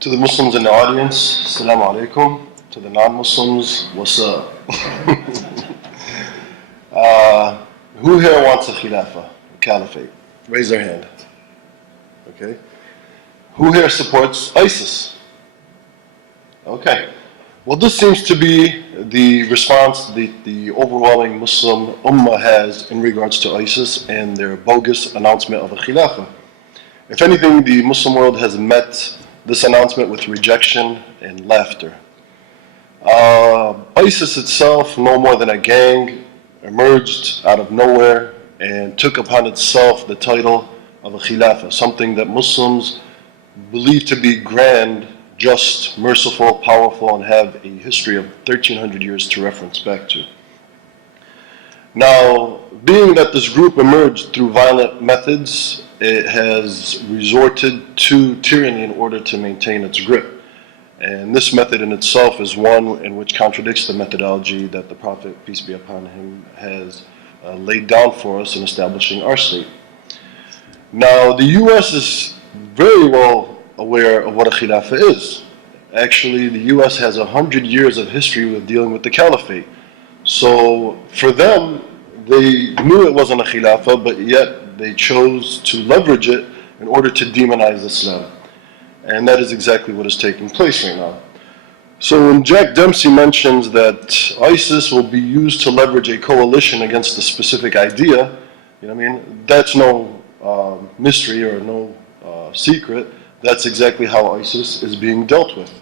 To the Muslims in the audience, Assalamu alaikum. To the non-Muslims, what's up? Who here wants a khilafah, a caliphate? Raise their hand. Okay. Who here supports ISIS? Okay. Well, this seems to be the response the overwhelming Muslim ummah has in regards to ISIS and their bogus announcement of a khilafah. If anything, the Muslim world has met this announcement with rejection and laughter. ISIS itself, no more than a gang, emerged out of nowhere and took upon itself the title of a khilafah, something that Muslims believe to be grand, just, merciful, powerful, and have a history of 1,300 years to reference back to. Now, being that this group emerged through violent methods, it has resorted to tyranny in order to maintain its grip. And this method in itself is one in which contradicts the methodology that the Prophet, peace be upon him, has laid down for us in establishing our state. Now, the US is very well aware of what a khilafah is. Actually, the US has 100 years of history with dealing with the caliphate. So for them, they knew it wasn't a khilafah, but yet they chose to leverage it in order to demonize Islam. And that is exactly what is taking place right now. So when Jack Dempsey mentions that ISIS will be used to leverage a coalition against a specific idea, that's no mystery or no secret. That's exactly how ISIS is being dealt with.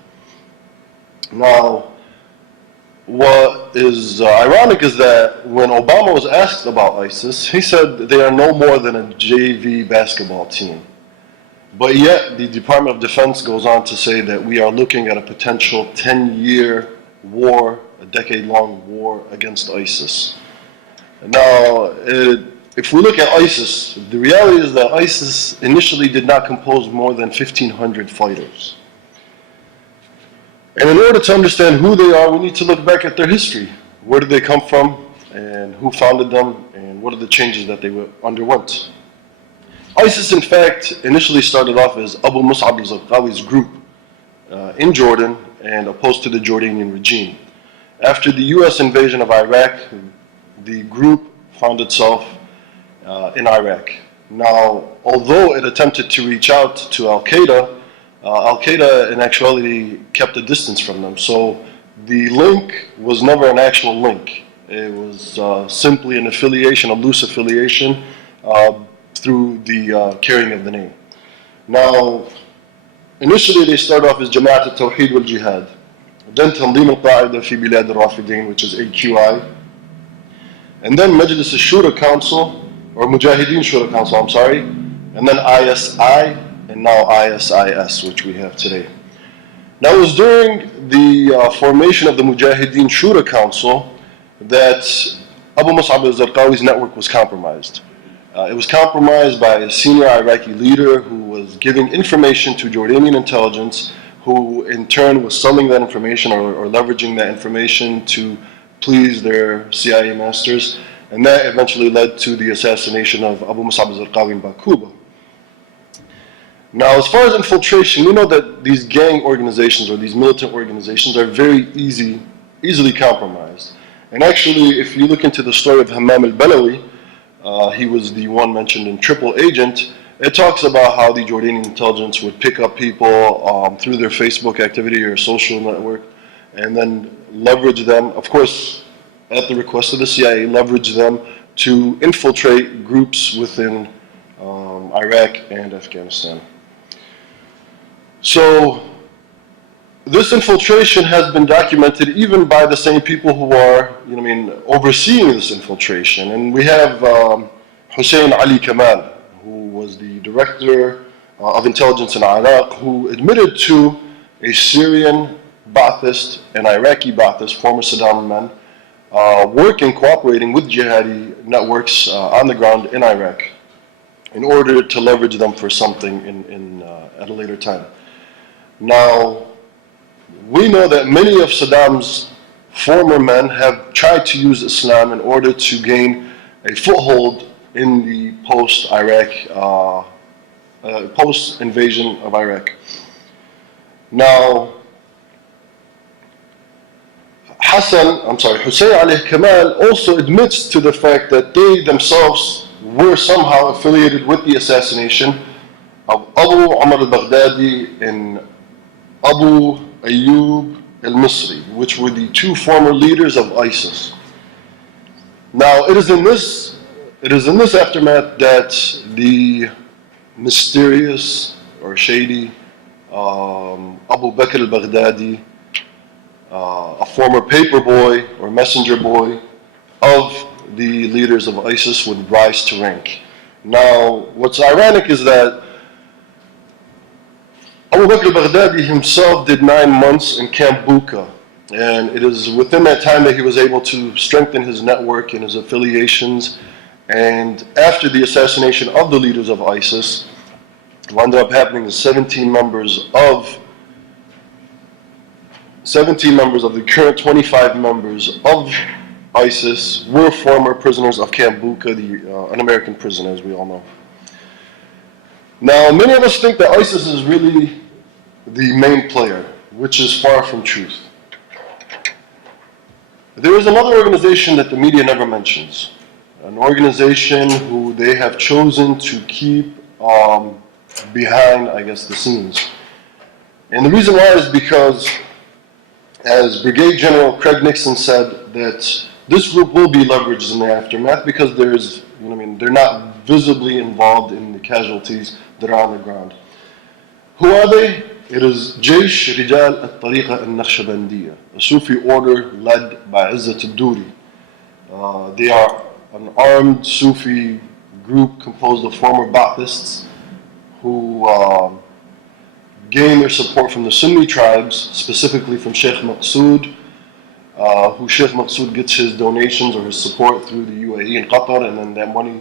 Now, what is ironic is that when Obama was asked about ISIS, he said they are no more than a JV basketball team. But yet, the Department of Defense goes on to say that we are looking at a potential 10-year war, a decade-long war against ISIS. Now, if we look at ISIS, the reality is that ISIS initially did not compose more than 1,500 fighters. And in order to understand who they are, we need to look back at their history. Where did they come from, and who founded them, and what are the changes that they underwent? ISIS, in fact, initially started off as Abu Mus'ab al-Zarqawi's group in Jordan and opposed to the Jordanian regime. After the US invasion of Iraq, the group found itself in Iraq. Now, although it attempted to reach out to Al-Qaeda in actuality kept a distance from them. So the link was never an actual link. It was simply an affiliation, a loose affiliation through the carrying of the name. Now, initially they started off as Jama'at al-Tawheed wal-Jihad, then Tanzim al-Qa'ida fi Bilad al-Rafidin, which is AQI, and then Majlis al-Shura Council, or Mujahideen Shura Council, and then ISI, and now ISIS, which we have today. Now, it was during the formation of the Mujahideen Shura Council that Abu Mus'ab al-Zarqawi's network was compromised. It was compromised by a senior Iraqi leader who was giving information to Jordanian intelligence, who in turn was selling that information or leveraging that information to please their CIA masters, and that eventually led to the assassination of Abu Mus'ab al-Zarqawi in Bakuba. Now, as far as infiltration, we know that these gang organizations or these militant organizations are very easily compromised. And actually, if you look into the story of Hammam al-Balawi, he was the one mentioned in Triple Agent, it talks about how the Jordanian intelligence would pick up people through their Facebook activity or social network and then leverage them, of course, at the request of the CIA, leverage them to infiltrate groups within Iraq and Afghanistan. So this infiltration has been documented even by the same people who are, overseeing this infiltration. And we have Hussein Ali Kamal, who was the director of intelligence in Iraq, who admitted to a Syrian Ba'athist and Iraqi Ba'athist, former Saddam men, cooperating with jihadi networks on the ground in Iraq in order to leverage them for something at a later time. Now, we know that many of Saddam's former men have tried to use Islam in order to gain a foothold in the post-invasion of Iraq. Now, Hussein alayhi Kamal also admits to the fact that they themselves were somehow affiliated with the assassination of Abu Umar al-Baghdadi and Abu Ayyub al-Misri, which were the two former leaders of ISIS. Now, it is in this aftermath that the mysterious or shady Abu Bakr al-Baghdadi, a former paper boy or messenger boy of the leaders of ISIS, would rise to rank. Now, what's ironic is that Abu Bakr al-Baghdadi himself did 9 months in Camp Bucca, and it is within that time that he was able to strengthen his network and his affiliations. And after the assassination of the leaders of ISIS, what ended up happening is 17 members of the current 25 members of ISIS were former prisoners of Camp Bucca, an American prison, as we all know. Now, many of us think that ISIS is really the main player, which is far from truth. There is another organization that the media never mentions, an organization who they have chosen to keep behind, I guess, the scenes. And the reason why is because, as Brigadier General Craig Nixon said, that this group will be leveraged in the aftermath because they're not visibly involved in the casualties that are on the ground. Who are they? It is Jaysh Rijal al-Tariqa al-Naqshbandiyya, a Sufi order led by Izzat al-Duri. They are an armed Sufi group composed of former Ba'athists who gain their support from the Sunni tribes, specifically from Sheikh Maqsood, who Sheikh Maqsood gets his donations or his support through the UAE and Qatar, and then that money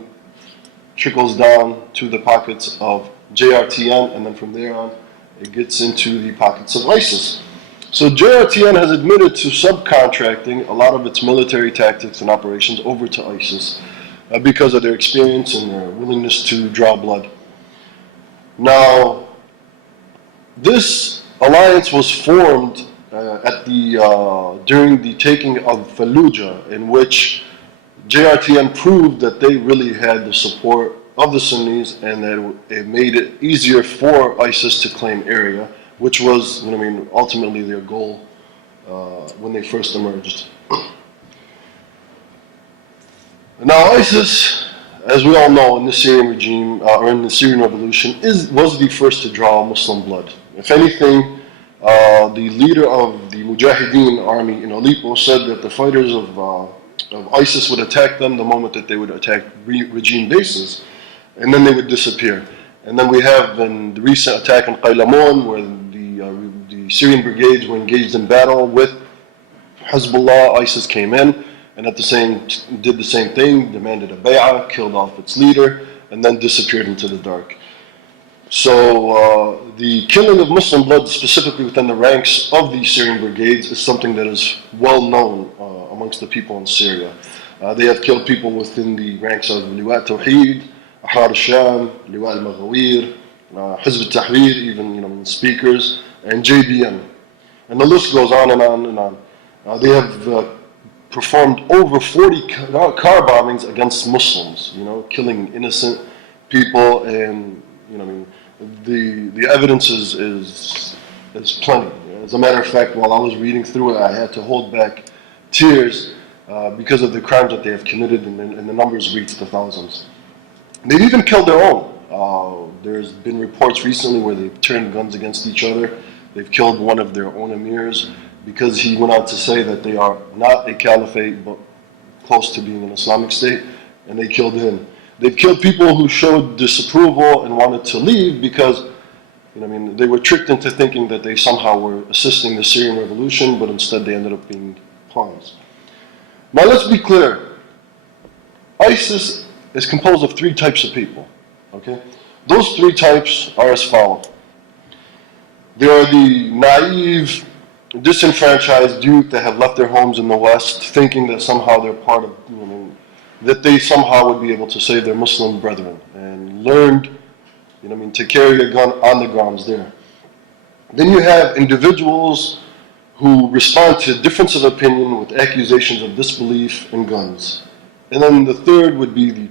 trickles down to the pockets of JRTN, and then from there on it gets into the pockets of ISIS. So JRTN has admitted to subcontracting a lot of its military tactics and operations over to ISIS because of their experience and their willingness to draw blood. Now, this alliance was formed during the taking of Fallujah, in which JRTN proved that they really had the support of the Sunnis, and that it made it easier for ISIS to claim area, which was, ultimately their goal when they first emerged. Now, ISIS, as we all know, in the Syrian regime or in the Syrian revolution, was the first to draw Muslim blood. If anything, the leader of the Mujahideen army in Aleppo said that the fighters of ISIS would attack them the moment that they would attack regime bases, and then they would disappear. And then we have the recent attack in Qaylamon, where the Syrian brigades were engaged in battle with Hezbollah. ISIS came in and did the same thing, demanded a bay'ah, killed off its leader, and then disappeared into the dark. So the killing of Muslim blood, specifically within the ranks of the Syrian brigades, is something that is well known amongst the people in Syria. They have killed people within the ranks of Liwa Tawheed, Ahrar al-Sham, Liwa al-Maghawir, Hizb al-Tahrir, even speakers, and JBM. And the list goes on and on and on. They have performed over 40 car bombings against Muslims, killing innocent people, and the evidence is plenty. As a matter of fact, while I was reading through it, I had to hold back tears because of the crimes that they have committed, and the numbers reach the thousands. They've even killed their own. There's been reports recently where they've turned guns against each other. They've killed one of their own emirs because he went out to say that they are not a caliphate but close to being an Islamic state, and they killed him. They've killed people who showed disapproval and wanted to leave because they were tricked into thinking that they somehow were assisting the Syrian revolution, but instead they ended up being pawns. Now let's be clear. ISIS is composed of 3 types of people. Okay? Those 3 types are as follows. There are the naive, disenfranchised youth that have left their homes in the West, thinking that somehow they're part of, that they somehow would be able to save their Muslim brethren, and learned, to carry a gun on the grounds there. Then you have individuals who respond to difference of opinion with accusations of disbelief and guns. And then the third would be the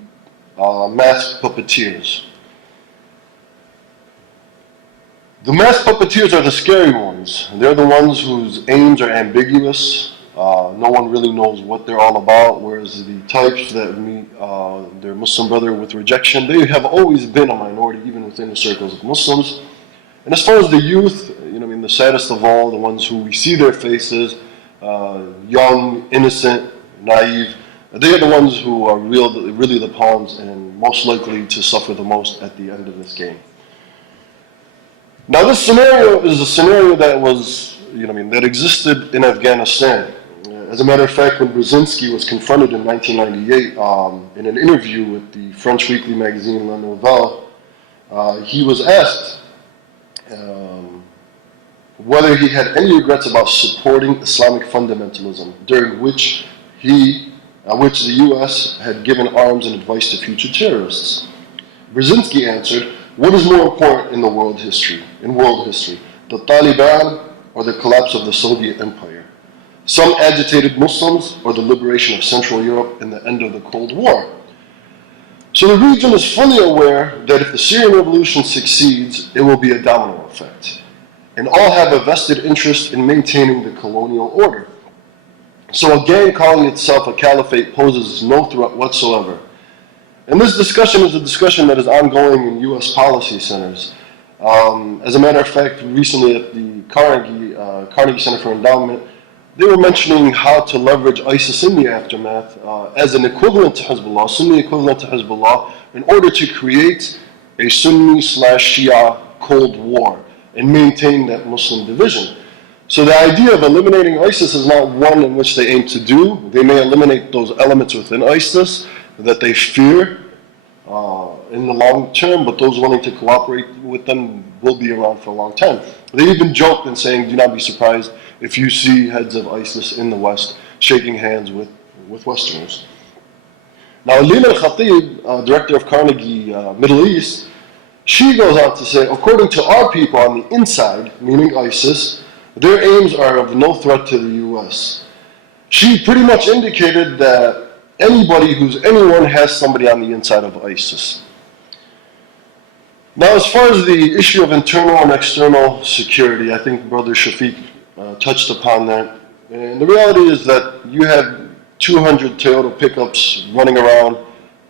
masked puppeteers. The masked puppeteers are the scary ones. They're the ones whose aims are ambiguous. No one really knows what they're all about, whereas the types that meet their Muslim brother with rejection, they have always been a minority, even within the circles of Muslims. And as far as the youth, the saddest of all, the ones who we see their faces, young, innocent, naive, they are the ones who are really the pawns and most likely to suffer the most at the end of this game. Now, this scenario is a scenario that was, that existed in Afghanistan. As a matter of fact, when Brzezinski was confronted in 1998 in an interview with the French weekly magazine La Nouvelle, he was asked whether he had any regrets about supporting Islamic fundamentalism, during which the U.S. had given arms and advice to future terrorists. Brzezinski answered, "What is more important in world history, the Taliban or the collapse of the Soviet Empire? Some agitated Muslims or the liberation of Central Europe and the end of the Cold War?" So the region is fully aware that if the Syrian revolution succeeds, it will be a domino effect. And all have a vested interest in maintaining the colonial order. So a gang calling itself a caliphate poses no threat whatsoever. And this discussion is a discussion that is ongoing in U.S. policy centers. As a matter of fact, recently at the Carnegie Center for Endowment, they were mentioning how to leverage ISIS in the aftermath as an equivalent to Hezbollah, Sunni equivalent to Hezbollah, in order to create a Sunni/Shia Cold War and maintain that Muslim division. So the idea of eliminating ISIS is not one in which they aim to do. They may eliminate those elements within ISIS that they fear in the long term, but those willing to cooperate with them will be around for a long time. They even joked in saying, do not be surprised if you see heads of ISIS in the West shaking hands with Westerners. Now, Alina Al-Khatib, director of Carnegie Middle East, she goes on to say, according to our people on the inside, meaning ISIS, their aims are of no threat to the U.S. She pretty much indicated that anyone has somebody on the inside of ISIS. Now, as far as the issue of internal and external security, I think Brother Shafiq touched upon that. And the reality is that you have 200 Toyota pickups running around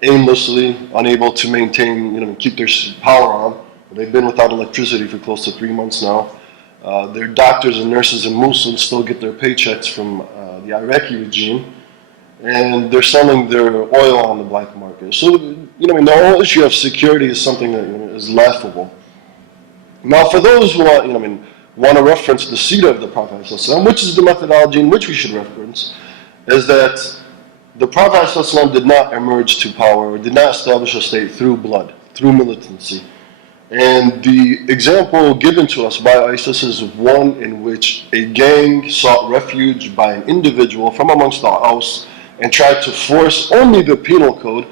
aimlessly, unable to maintain, keep their power on. They've been without electricity for close to 3 months now. Their doctors and nurses in Mosul still get their paychecks from the Iraqi regime, and they're selling their oil on the black market. So, the whole issue of security is something that is laughable. Now, for those who want to reference the seed of the Prophet ﷺ, which is the methodology in which we should reference, is that the Prophet ﷺ did not emerge to power or did not establish a state through blood, through militancy. And the example given to us by ISIS is one in which a gang sought refuge by an individual from amongst the Aus and tried to force only the penal code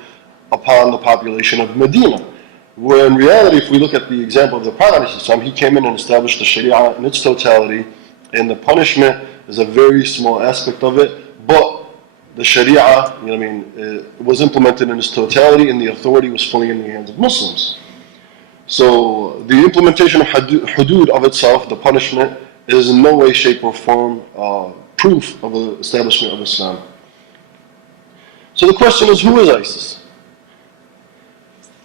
upon the population of Medina. Where in reality, if we look at the example of the Prophet ﷺ, he came in and established the Sharia in its totality, and the punishment is a very small aspect of it, but the Sharia, was implemented in its totality, and the authority was fully in the hands of Muslims. So the implementation of hudud of itself, the punishment, is in no way, shape, or form proof of the establishment of Islam. So the question is, who is ISIS?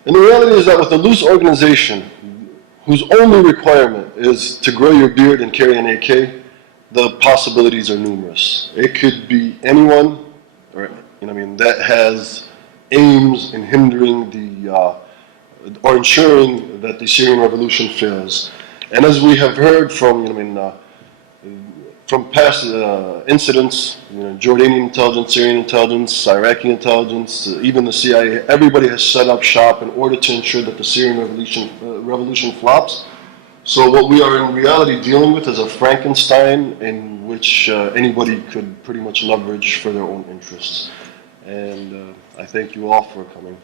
And the reality is that with a loose organization whose only requirement is to grow your beard and carry an AK, the possibilities are numerous. It could be anyone, that has aims in hindering or ensuring that the Syrian revolution fails. And as we have heard from past incidents, Jordanian intelligence, Syrian intelligence, Iraqi intelligence, even the CIA, everybody has set up shop in order to ensure that the Syrian revolution flops. So what we are in reality dealing with is a Frankenstein in which anybody could pretty much leverage for their own interests. And I thank you all for coming.